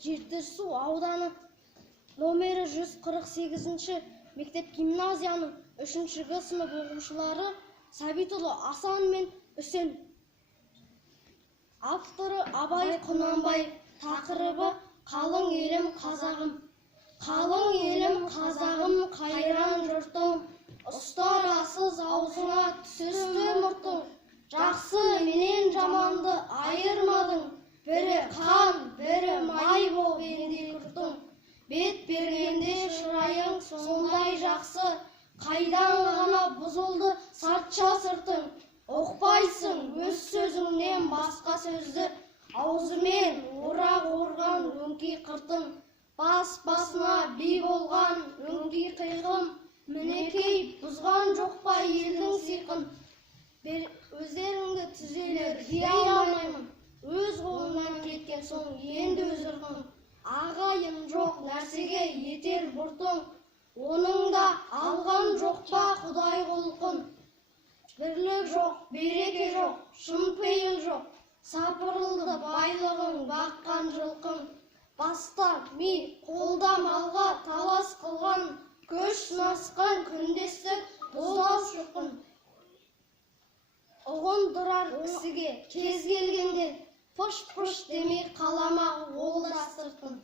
Жетісу ауданы номері 148-ші мектеп-гимназияның 3-ші сынып оқушылары Сәбитұлы Асан мен Үсен. Авторы Абай Құнанбаев. Тақырыбы қалың елім қазағым. Қалың елім қазағым, қайран жұртың, ұстарасыз аузыңа түсті мұртың. Жақсы менен жаманды айырмадың, бірі қан, бірі май боп енді күртің. Бет бергенде шырайың сондай жақсы, қайдан ғана бұзылды сартша сыртың. Оқпайсың өз сөзіңнен басқа сөзді, аузымен орақ орған өңкей қыртың. Бас-басына би болған өңкей қиқым, мінекей бұзған жоқ па елдің сиқын. Өздеріңді түзелер дей алмаймын, өз қолынан кеткен соң енді өз ырқың. Ағайын жоқ нәрсеге етер бұртың, оның да алған жоқ па Құдай құлқын. Бірлік жоқ, береке жоқ, шын пейіл жоқ, сапырылды байлығың, баққан жылқың. Баста ми, қолда малға талас қылған, көш насқан күндестік боздас шықын. Ұғындырар кісіге кез келгенде, пұш-пұш демей қалама ол да сыртын.